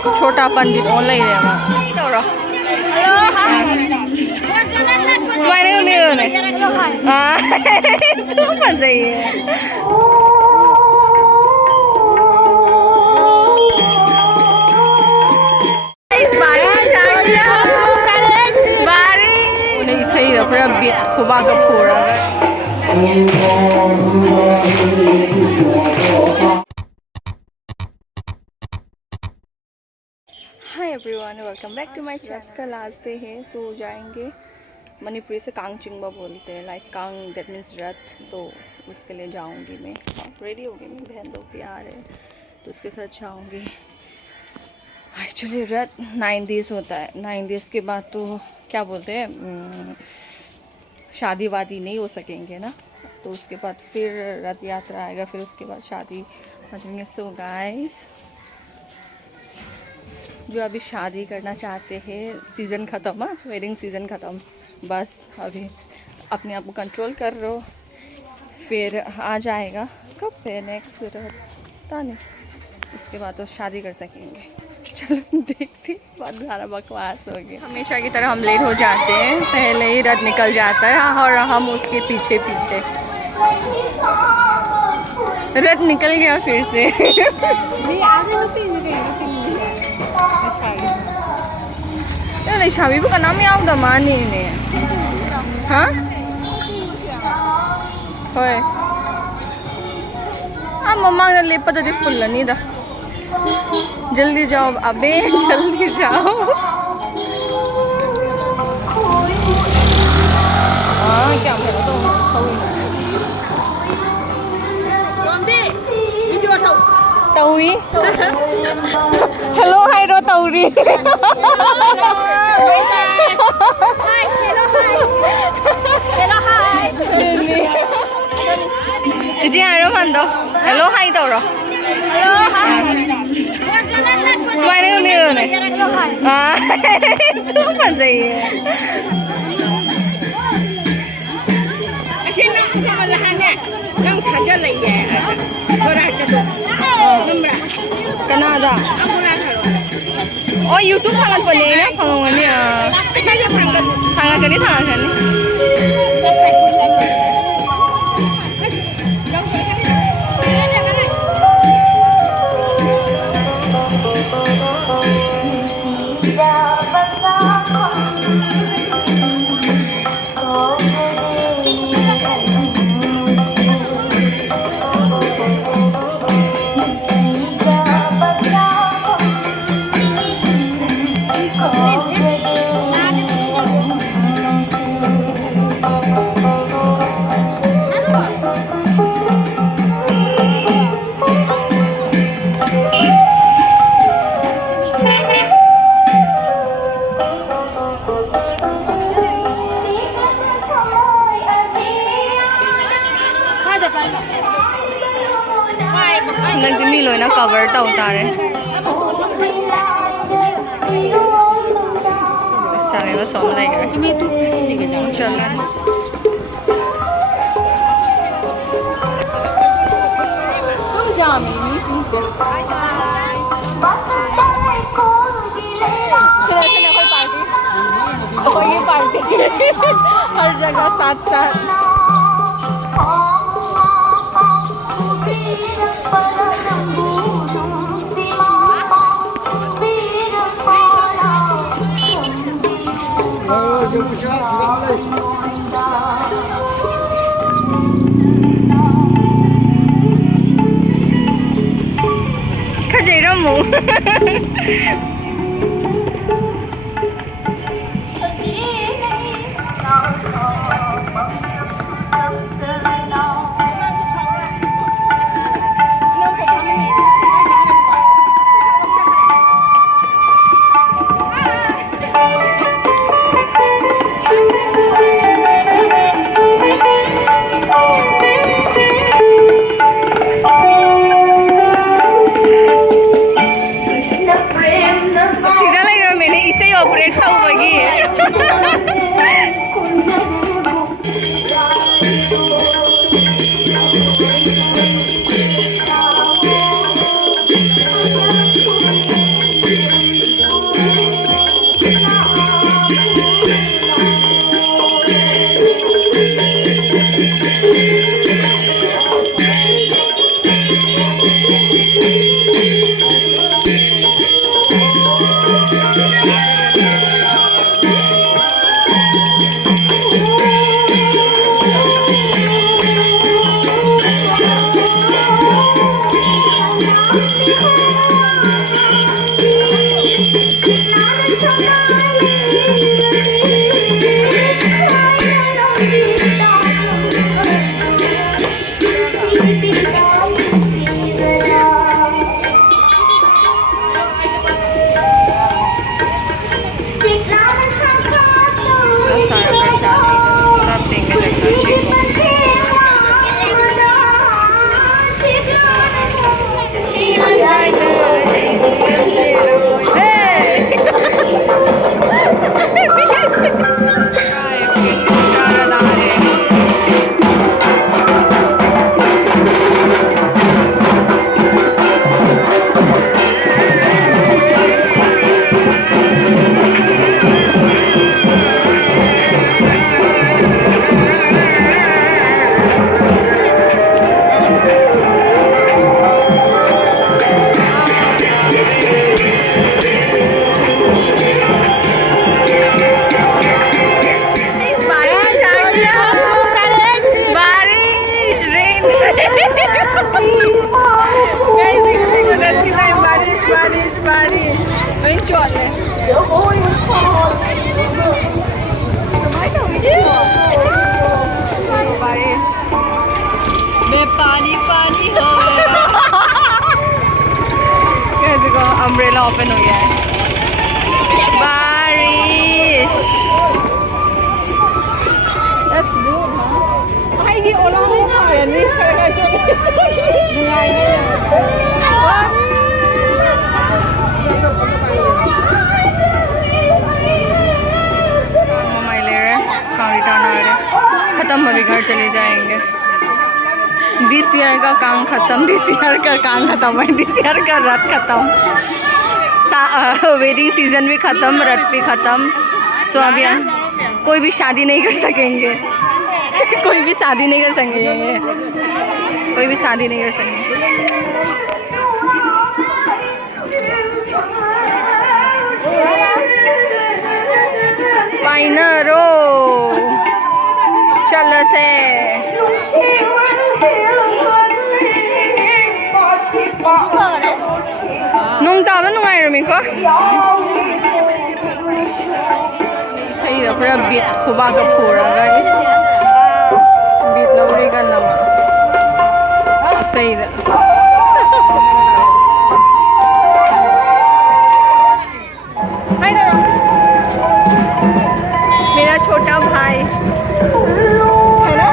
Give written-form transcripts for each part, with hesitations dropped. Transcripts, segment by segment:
छोटा पंडित ऑनलाइन है वहाँ स्माइलिंग नहीं होने तू फंसे ही है नहीं सही है पूरा खुबा का फोड़ा hi everyone welcome back to my channel. कल लास्ट डे है सो जाएंगे मणिपुरी से कांगचिंगबा बोलते हैं लाइक कांग दैट मीन्स रथ तो उसके लिए जाऊंगी मैं रेडी हो गई मेरी बहन लोग भी आ रहे हैं तो उसके साथ जाऊंगी। एक्चुअली रथ 9 डेज़ होता है 9 डेज़ के बाद तो क्या बोलते हैं शादी वादी नहीं हो सकेंगे ना तो उसके बाद फिर रथ यात्रा आएगा फिर उसके बाद शादी हो जाएंगे। सो गाइस जो अभी शादी करना चाहते हैं सीज़न ख़त्म है वेडिंग सीज़न ख़त्म बस अभी अपने आप को कंट्रोल कर लो फिर आ जाएगा कब है नेक्स्ट पता नहीं उसके बाद तो शादी कर सकेंगे। चलो देखते बहुत ज़्यादा बकवास हो गया। हमेशा की तरह हम लेट हो जाते हैं पहले ही रथ निकल जाता है और हम उसके पीछे पीछे रथ निकल गया फिर से शादी का नाम याद मानी ने हाँ होय मम्मा लेपदी फुल्लनी दा जल्दी जाओ अबे जल्दी जाओ क्या तौरी हेलो हाय रो तौरी जी हाय रो मान दो हेलो हाय तौरो हेलो हाय स्माइलिंग नहीं होने तू फंसे ही है Canada. Oh, YouTube thằng con này nhá, thằng con này thằng cái này. Nagdimi loy na cover ta utare. Sabi mo som na yun. Chala. Tum jami mi sinko. Sila sa na koy party. Ako ये party. हर जगह साथ साथ. Khajira mo. सीधा बारिश वहीं चल बारिश में पानी पानी हो गया। देखो अम्ब्रेला ओपन हो गया है। बारिश That's good, huh? Ay, di olang mo na yan. मम्मा ले रहे हैं, काम रिटर्न आ रहे हैं। खत्म, अभी घर चले जाएंगे। दिस ईयर का काम खत्म, दिस ईयर का काम खत्म है, दिस ईयर का रथ खत्म, वेडिंग सीजन भी खत्म, रथ भी खत्म। सो अभी कोई भी शादी नहीं कर सकेंगे। कोई भी शादी नहीं कर सकेंगे, कोई भी शादी नहीं कर सकेंगे। पाइनरो चल से nung tama nung ayromin ko सही है पूरा बीट खुबा का पूरा गाइस बीट लौरी का नामा सही है। हाय करो मेरा छोटा भाई है ना।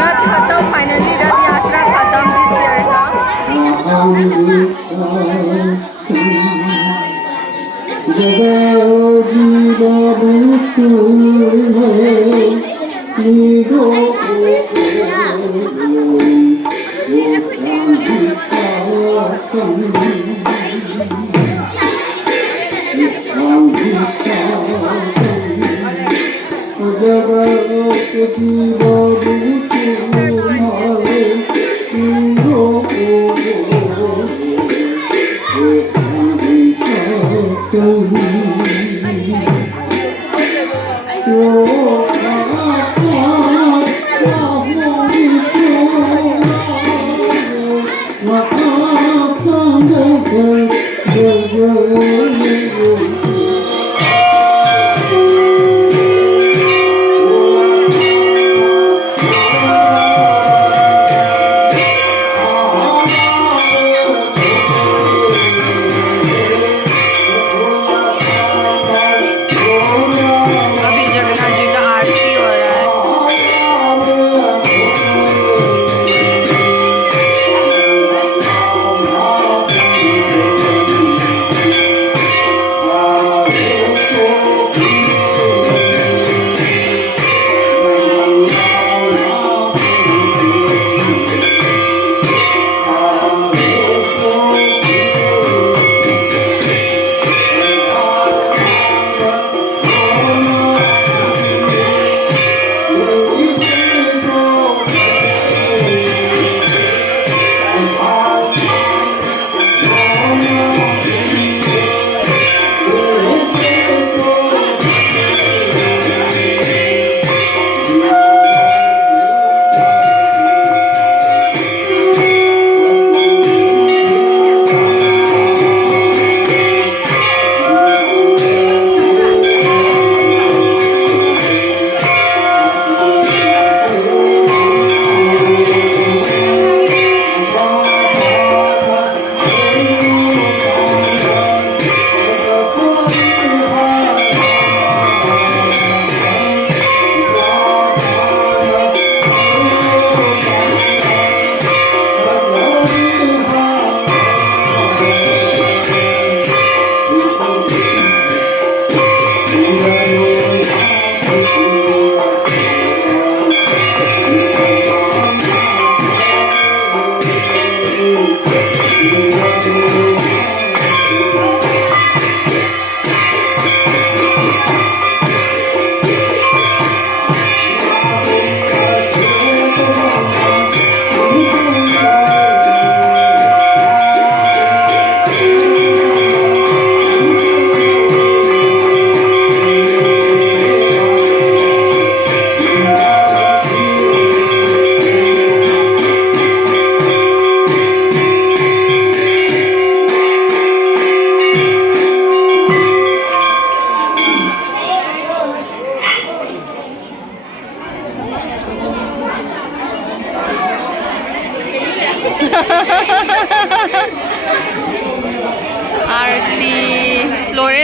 रथ खत्म, फाइनली रथ यात्रा खत्म दिस ईयर का।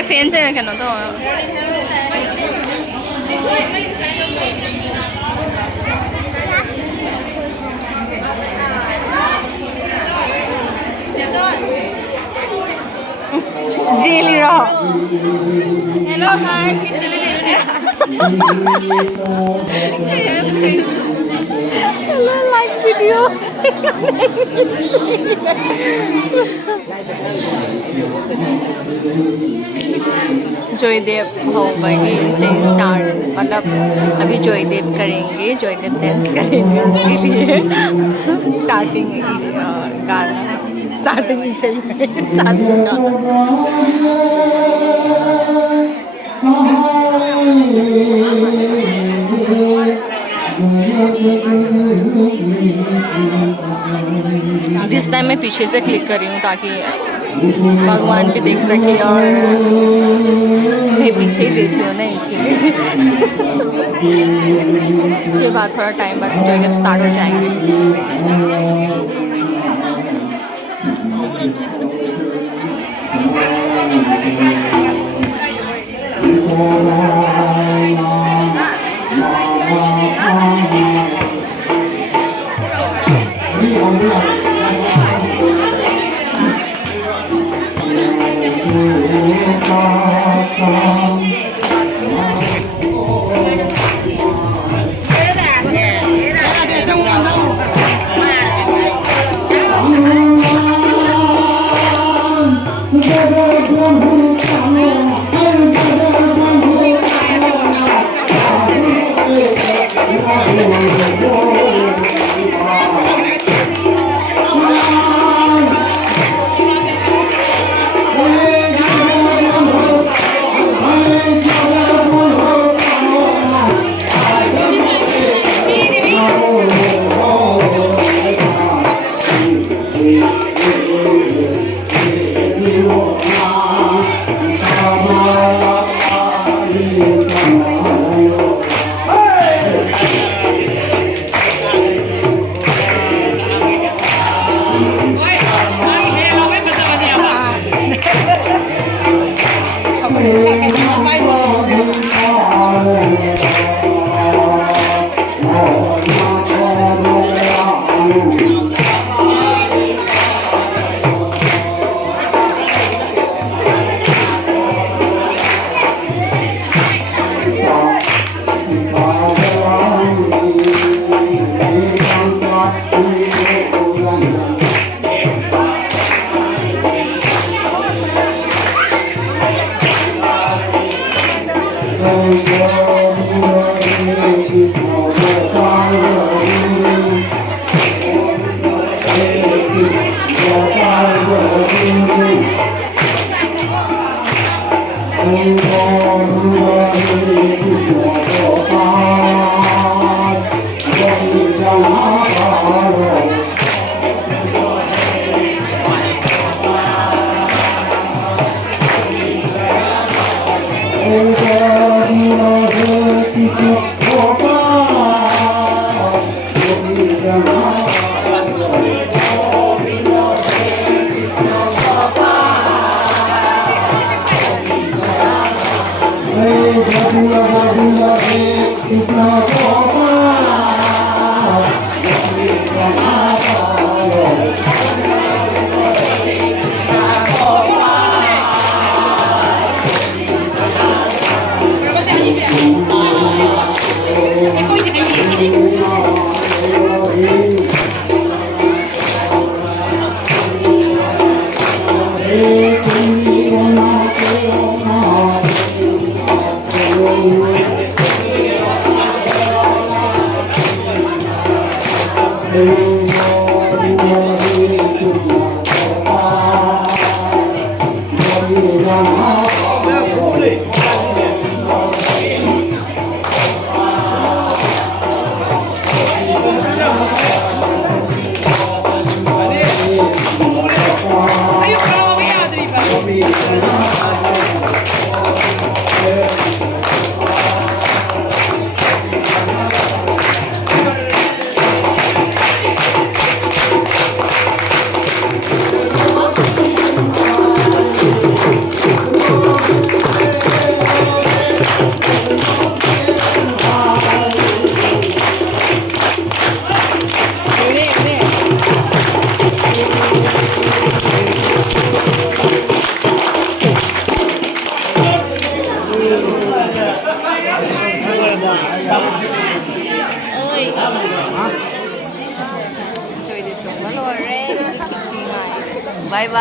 ফ্যান চাই না কেন তো জেলি র hello hi hello like video जयदेव हो गए से स्टार्ट मतलब अभी जयदेव करेंगे जयदेव डांस करेंगे उसके लिए स्टार्टिंग गाना स्टार्टिंग स्टार्टिंग दिस टाइम मैं पीछे से क्लिक कर रही हूँ ताकि भगवान भी देख सके और मैं पीछे ही बैठी हूँ ना इसीलिए उसके बाद थोड़ा टाइम बाद जब स्टार्ट हो जाएंगे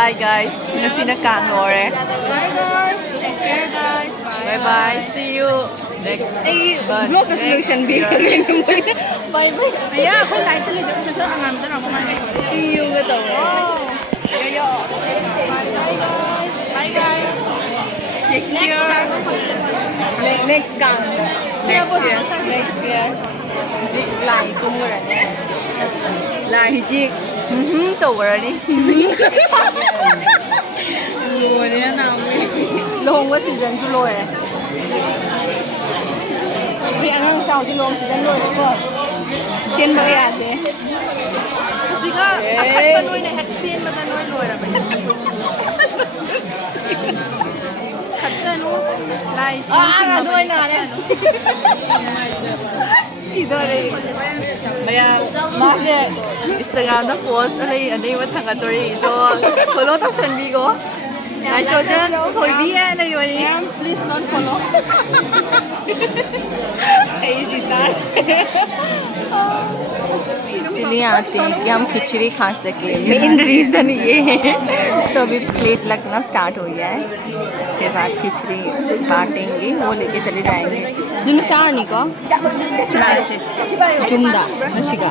Bye guys. Ngasi na kang ore. Bye guys. Take care guys. Bye bye. See you next. Ay, vlog solution bigay rin mo. Bye bye. Iya, aku like tuh lihat sesuatu dengan betul langsung aja. See you gitu. Yo. Bye guys. Take care. Next kang. Next year. Next year. Jik lai tung rồi nè. Lai jik. Tụ rồi đi. Lùa đi nào. Lông quá season chú lôi này. Vì ăn ăn sau chú lông season lôi đúng không? Trên bờ à thế. Sih kak, akan penuhi nih hatsin mata nuai luar apa? Hatsin nu, lai. Nuôi nào đây? Chỉ thôi đi. Bây giờ mà giờ Instagram nó post ở đây mà thằng cái tôi đó, follow tao chuẩn bị có. Này cho chân thôi đi này rồi đi. Please don't follow. Ấy gì ta? इसलिए आते हैं कि हम खिचड़ी खा सके main reason ये है तो अभी प्लेट लगना स्टार्ट हो गया है इसके बाद खिचड़ी काटेंगे वो लेके चले जाएंगे जिन्हें चार नहीं का जुमदा नशिका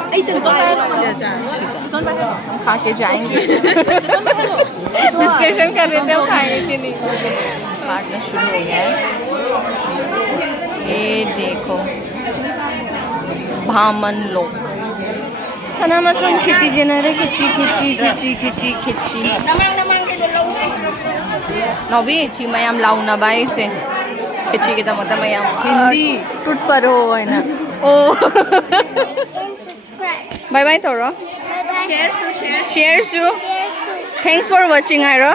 खा के जाएंगे डिस्कशन कर रहे थे वो खाएंगे कि नहीं काटना शुरू हो गया है ये देखो भामन लोग सनामतन खिची जेनरे खिची खिची खिची खिची खिची नौबी ची मैम लाउना बाई से खिची के तमता मैम हिंदी टूट परो है ना ओ बाय बाय तोरो शेयर सु थैंक्स फॉर वाचिंग आरो